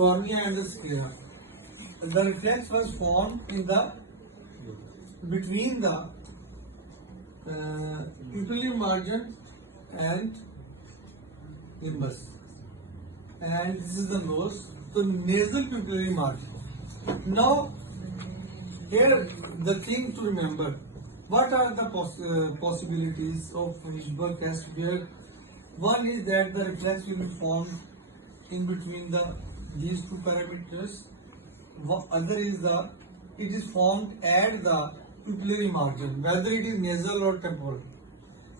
cornea and the sclera. The reflex was formed in the between the pupillary margin and limbus, and this is the nose, the nasal pupillary margin. Now, here the thing to remember: what are the possibilities of Hirschberg test? Where one is that the reflex will be formed in between these two parameters. Other is it is formed at the pupillary margin, whether it is nasal or temporal.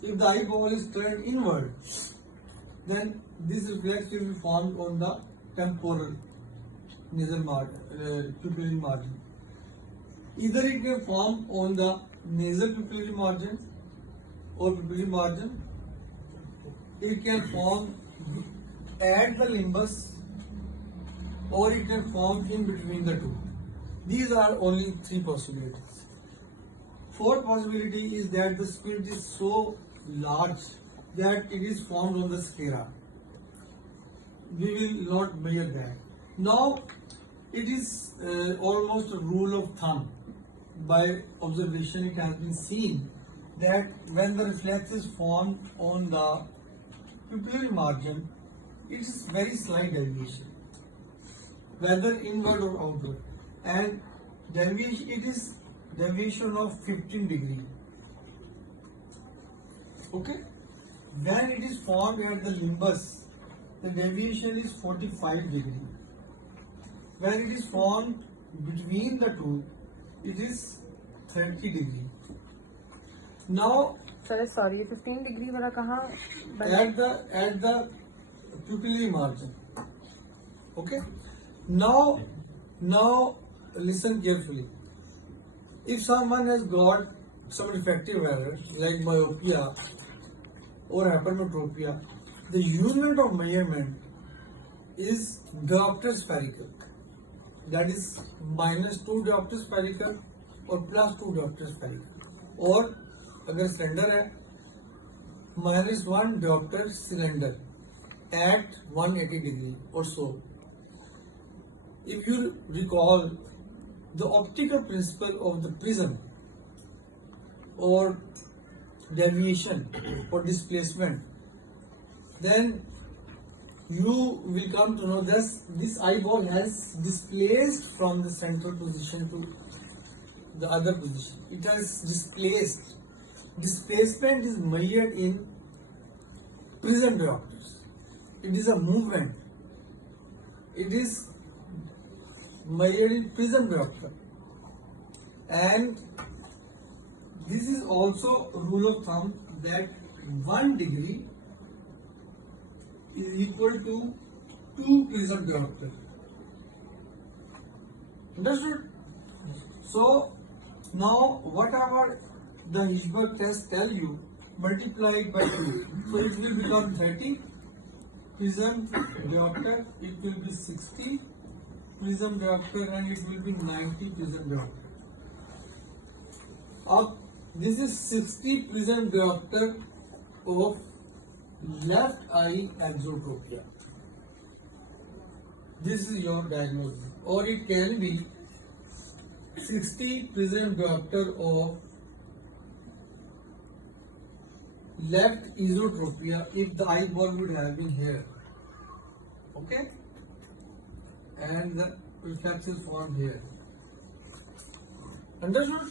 If the eyeball is turned inward, then this reflex will be formed on the temporal nasal pupillary margin. Either it can form on the nasal pupillary margin or pupillary margin. It can form at the limbus, or it can form in between the two. These are only three possibilities. Fourth possibility is that the squint is so large that it is formed on the sclera. We will not measure that. Now, it is almost a rule of thumb. By observation, it has been seen that when the reflex is formed on the pupillary margin, it is very slight deviation, whether inward or outward, and deviation, it is deviation of 15 degree. Okay, when it is formed at the limbus, the deviation is 45 degree. When it is formed between the two, it is 30 degree. Now, sorry, 15 degree वाला कहाँ? At the pupillary margin. Okay. Now listen carefully. If someone has got some refractive error like myopia or hypermetropia, the unit of measurement is diopter spherical. That is -2 diopter spherical or +2 diopter spherical. और अगर cylinder है -1 diopter cylinder at 180 degree or so. If you recall the optical principle of the prism or deviation or displacement, then you will come to know that this eyeball has displaced from the central position to the other position. It has displaced. Displacement is measured in prism diopters. It is a movement. It is measured in prism diopter, and this is also a rule of thumb that 1 degree is equal to 2 prism diopter. Understood? So now whatever the Hirschberg test tell you, multiply it by 2. So it will become 30 prism diopter, it will be 60 prism diopter, and it will be 90 prism diopter. This is 60 prism diopter of left eye exotropia. This is your diagnosis, or it can be 60 prism diopter of left esotropia if the eyeball would have been here. Okay, and the reflex is formed here. Understood?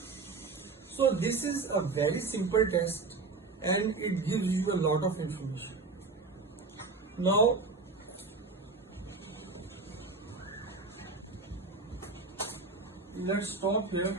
So this is a very simple test, and it gives you a lot of information. Now, let's stop here.